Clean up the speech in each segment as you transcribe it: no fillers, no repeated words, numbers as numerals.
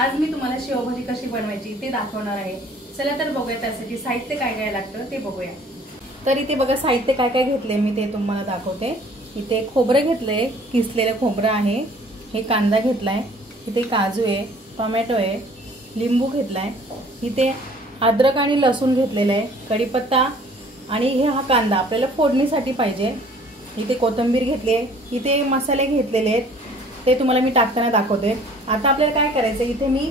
आज मी तुम्हाला शेवभाजी कशी बनवायची ते दाखवणार आहे। चला तर बघूया त्यासाठी साहित्य काय काय लागतं ते बघूया। तर इथे बघा साहित्य काय काय घेतले मी ते तुम्हाला दाखवते। इथे खोबरं घेतलंय, किसलेलं खोबरं आहे, हे कांदा घेतलाय, इथे काजू आहे, टोमॅटो आहे, लिंबू घेतलाय, इथे अद्रक आणि लसूण घेतलेलं आहे, कढीपत्ता आणि हे हा कांदा आपल्याला फोडणीसाठी पाहिजे। इथे कोथिंबीर घेतली आहे, इथे मसाले घेतलेले आहेत ते तुम्हाला मी टाकताना दाखवते। आता आपल्याला काय करायचं, इथे मी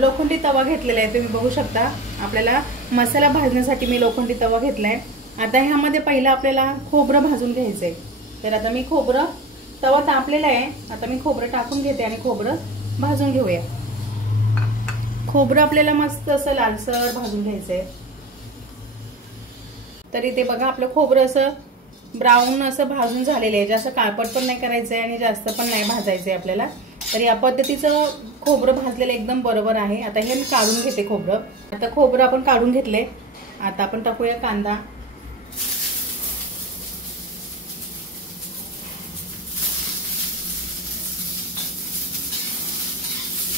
लोखंडी तवा घेतलेला आहे, तुम्ही बघू शकता। आपल्याला मसाला भाजण्यासाठी मी लोखंडी तवा घेतलाय। आता ह्यामध्ये पहिला आपल्याला खोबरं भाजून घ्यायचंय। तर आता मी खोबरं, तवा तापलेला आहे, आता मी खोबरं टाकून घेते आणि खोबरं भाजून घेऊया। खोबरं आपल्याला मस्त असं लालसर भाजून घ्यायचंय। तर इथे बघा आपलं खोबरं असं ब्राऊन असं भाजून झालेलं आहे, जास्त काळपट पण नाही करायचंय आणि जास्त पण नाही भाजायचंय आपल्याला। तर या पद्धतीचं खोबरं भाजलेलं एकदम बरोबर आहे। आता हे मी काढून घेते खोबरं। आता खोबरं आपण काढून घेतले, आता आपण टाकूया कांदा।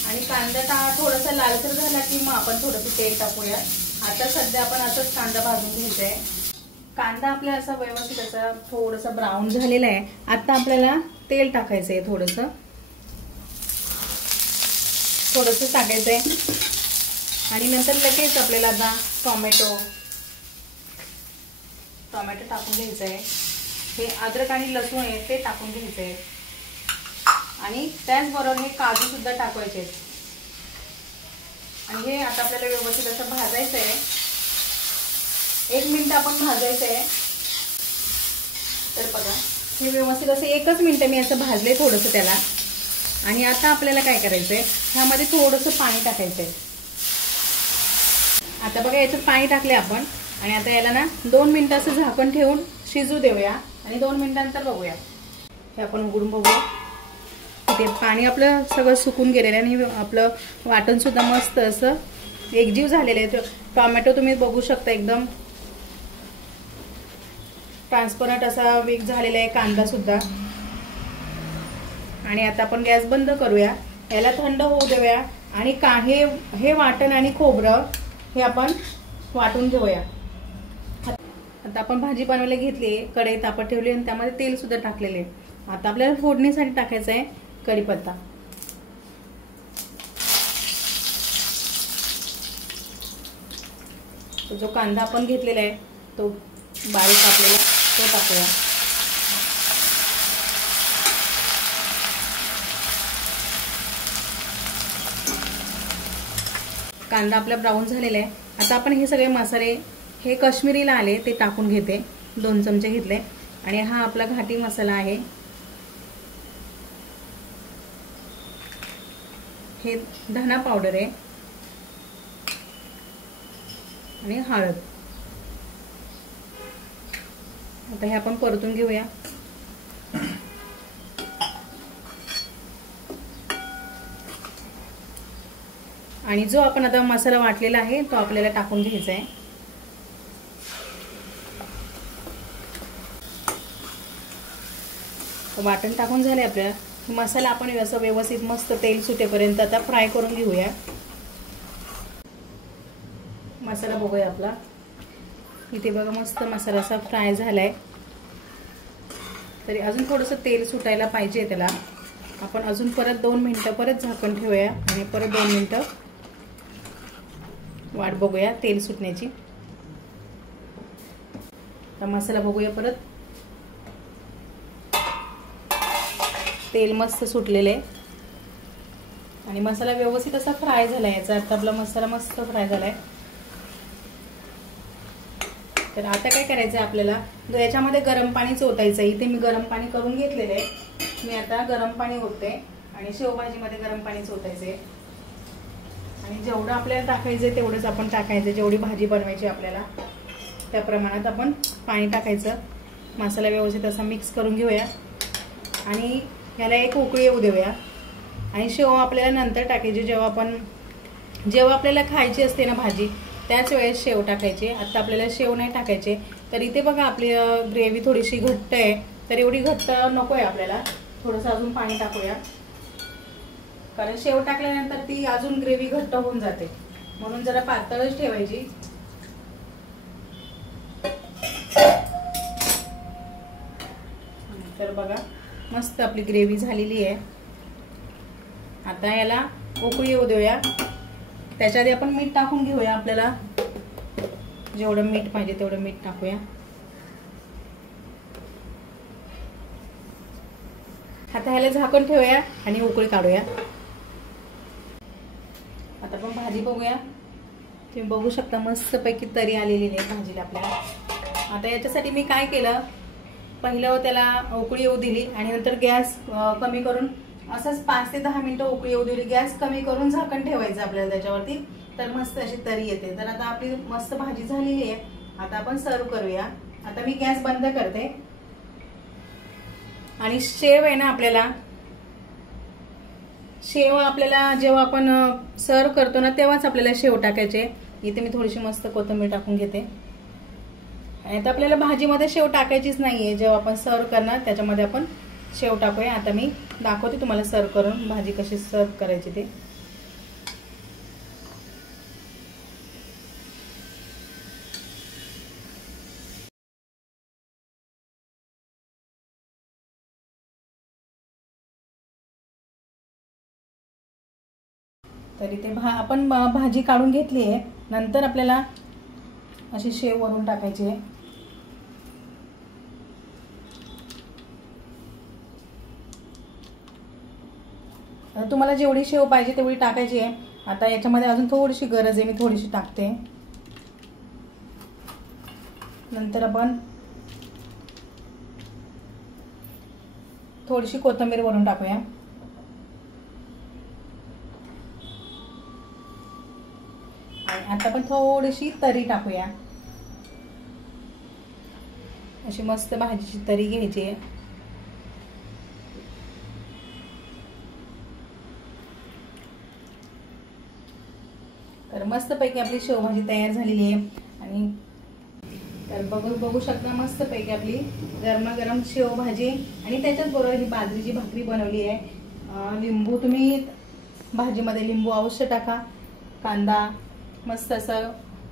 आणि कांदा थोडासा लालसर झाला की मग आपण थोडंसं तेल टाकूया। आता सध्या आपण असंच कांदा भाजून घ्यायचा आहे। कांदा आपला असा व्यवस्थित असा थोडासा ब्राऊन झालेला आहे। आता आपल्याला तेल टाकायचं आहे, थोडंसं टाकायचंय आणि नंतर लगेच आपल्याला आता टोमॅटो टाकून घ्यायचं आहे। हे अद्रक आणि लसूण आहे ते टाकून घ्यायचं आहे आणि त्याचबरोबर हे काजू सुद्धा टाकायचे आहेत आणि हे आता आपल्याला व्यवस्थित असं भाजायचं आहे। 1 मिनिट आपण भाजायचं आहे। तर बघा हे व्यवस्थित असं 1च मिनिट मी असं भाजले थोडंसं त्याला। आणि आता आपल्याला काय करायचंय, ह्यामध्ये थोडंसं पाणी टाकायचंय। आता बघा याच्यात पाणी टाकले आपण आणि आता याला ना 2 मिनिटं असं झाकण ठेवून शिजू देऊया आणि 2 मिनिटांनंतर बघूया। हे आपण उघडून बघूया, ते पाणी आपलं सगळं सुकून गेलेलं आहे आणि आपलं वाटण सुद्धा मस्त असं एकजीव झालेलं आहे। टोमॅटो तुम्ही बघू शकता एकदम ट्रान्सपरंट असा वेग झालेला आहे, कांदा सुद्धा। आणि आता आपण गॅस बंद करूया, याला थंड होऊ देऊया आणि हे वाटण आणि खोबरं हे आपण वाटून घेऊया। आता आपण भाजी बनवायला घेतली, कढई तापत ठेवली आणि त्यामध्ये तेल सुद्धा टाकलेले। आता आपल्याला फोडणीसाठी टाकायचं आहे कढीपत्ता। तो जो कांदा आपण घेतलेला आहे तो बारीक कापलेला तो टाकूया। कांदा आपला ब्राऊन झालेला आहे। आता आपण हे सगळे मसाले हे काश्मीरीला आले ते टाकून घेते, 2 चमचे घेतले आणि हा आपला घाटी मसाला आहे, हे धना पावडर आहे आणि हळद। आता हे आपण परतून घेऊया। आणि जो आपण आता मसाला वाटलेला आहे तो आपल्याला टाकून घ्यायचा आहे। वाटण टाकून झाले आपल्याला, मसाला आपण असं व्यवस्थित मस्त तेल सुटेपर्यंत आता फ्राय करून घेऊया। मसाला बघूया आपला, इथे बघा मस्त मसाला असा फ्राय झालाय। तरी अजून थोडंसं तेल सुटायला पाहिजे त्याला। आपण अजून परत 2 मिनिटं परत झाकण ठेवूया आणि परत 2 मिनिटं वाट बघूया तेल सुटण्याची। आता मसाला बघूया, परत तेल मस्त सुटलेले आणि मसाला व्यवस्थित असा फ्राय झालाय। याचा अर्थ आपला मसाला मस्त फ्राय झालाय। तर आता काय करायचं आपल्याला, याच्यामध्ये गरम पाणी ओतायचं। इथे मी गरम पाणी करून घेतलेलं आहे, मी आता गरम पाणी ओतते आणि शेवभाजीमध्ये गरम पाणी ओतायचंय आणि जेवढं आपल्याला टाकायचंय तेवढंच आपण टाकायचं। जेवढी भाजी बनवायची आपल्याला त्या प्रमाणात आपण पाणी टाकायचं। मसाला व्यवस्थित असा मिक्स करून घेऊया आणि याला एक उकळी येऊ देऊया आणि शेव आपल्याला नंतर टाकायची, जेव्हा आपल्याला खायची असते ना भाजी त्याच वेळेस शेव टाकायची। आता आपल्याला शेव नाही टाकायचे। तर इथे बघा आपली ग्रेव्ही थोडीशी घट्ट आहे, तर एवढी घट्ट नको आहे आपल्याला, थोडंसं अजून पाणी टाकूया। कारण शेव टाकल्यानंतर ती अजून ग्रेव्ही घट्ट होऊन जाते, म्हणून जरा पातळच ठेवायची. तर बघा मस्त आपली ग्रेव्ही झालेली आहे. आता याला उकळी येऊ देऊया. त्याच्या आधी आपण मीठ टाकून घेऊया. आपल्याला जेवढं मीठ पाहिजे तेवढं मीठ टाकूया. आता ह्याला झाकून ठेवूया आणि उकळी काढूया. आता आपण भाजी बघूया. तुम्ही बघू शकता मस्त पैकी तरी आलेली आहे भाजीला आपल्याला. आता याच्यासाठी मी काय केलं, पहिलं त्याला उकळी येऊ दिली आणि नंतर गॅस कमी करून असंच 5 ते 10 मिनिटं उकळी येऊ दिली. गॅस कमी करून झाकण ठेवायचं आपल्याला त्याच्यावरती, तर मस्त अशी तरी येते. तर आता आपली मस्त भाजी झालेली आहे. आता आपण सर्व करूया. आता मी गॅस बंद करते. आणि शेव आहे ना, शेव आपल्याला जेव्हा आपण सर्व करतो ना तेव्हाच आपल्याला शेव टाकायचे. इथे मी थोडीशी मस्त कोथिंबीर टाकून घेते. आणि आता आपल्याला भाजीमध्ये शेव टाकायचीच नाहीये. जेव्हा आपण सर्व करणार त्याच्यामध्ये आपण शेव टाकूया. आता मी दाखवते तुम्हाला सर्व करून भाजी कशी सर्व करायची ते. तरी ते आपण भाजी काढून घेतली आहे. नंतर आपल्याला अशी शेव वरून टाकायची आहे. तुम्हाला जेवढी शेव पाहिजे तेवढी टाकायची आहे. आता याच्यामध्ये अजून थोडीशी गरज आहे, मी थोडीशी टाकते. नंतर आपण थोडीशी कोथिंबीर वरून टाकूया. आणि आता आपण थोडीशी तरी टाकूया. अशी मस्त भाजीची तरी घ्यायची आहे. तर मस्त पैकी आपली शेवभाजी तयार झालेली आहे. आणि तर बघू शकता मस्त पैकी आपली गरमागरम शेवभाजी. आणि त्याच्याच बरोबर ही बाजरीची भाकरी बनवली आहे. लिंबू तुम्ही भाजीमध्ये लिंबू अवश्य टाका. कांदा मस्त असं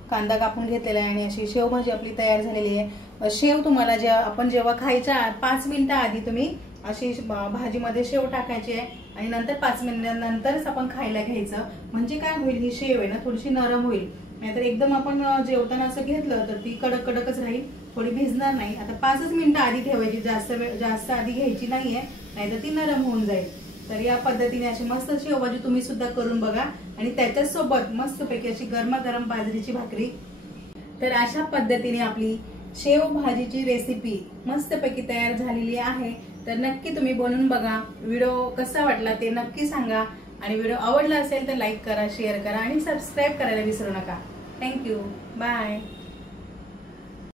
कांदा कापून घेतलेला आहे. आणि अशी शेवभाजी आपली तयार झालेली आहे. शेव तुम्हाला आपण जेव्हा खायच्या 5 मिनिटं आधी तुम्ही अशी भाजीमध्ये शेव टाकायची आहे आणि नंतर 5 मिनिटांनंतरच आपण खायला घ्यायचं. म्हणजे काय होईल, ही शेव आहे ना थोडीशी नरम होईल. नाहीतर एकदम आपण जेवताना असं घेतलं तर ती कडक कडकच राहील, थोडी भिजणार नाही. आता 5च मिनिटं आधी ठेवायची, जास्त आधी घ्यायची नाहीये, नाहीतर ती नरम होऊन जाईल. तर या पद्धतीने अशी मस्त शेवभाजी तुम्ही सुद्धा करून बघा. आणि त्याच्याच सोबत मस्तपैकी अशी गरमागरम बाजरीची भाकरी. तर अशा पद्धतीने आपली शेवभाजीची रेसिपी मस्तपैकी तयार झालेली आहे. तर नक्की तुम्ही बनवून बघा. व्हिडिओ कसा वाटला ते नक्की सांगा. आणि व्हिडिओ आवडला असेल तर लाईक करा, शेअर करा आणि सबस्क्राईब करायला विसरू नका. थँक्यू. बाय.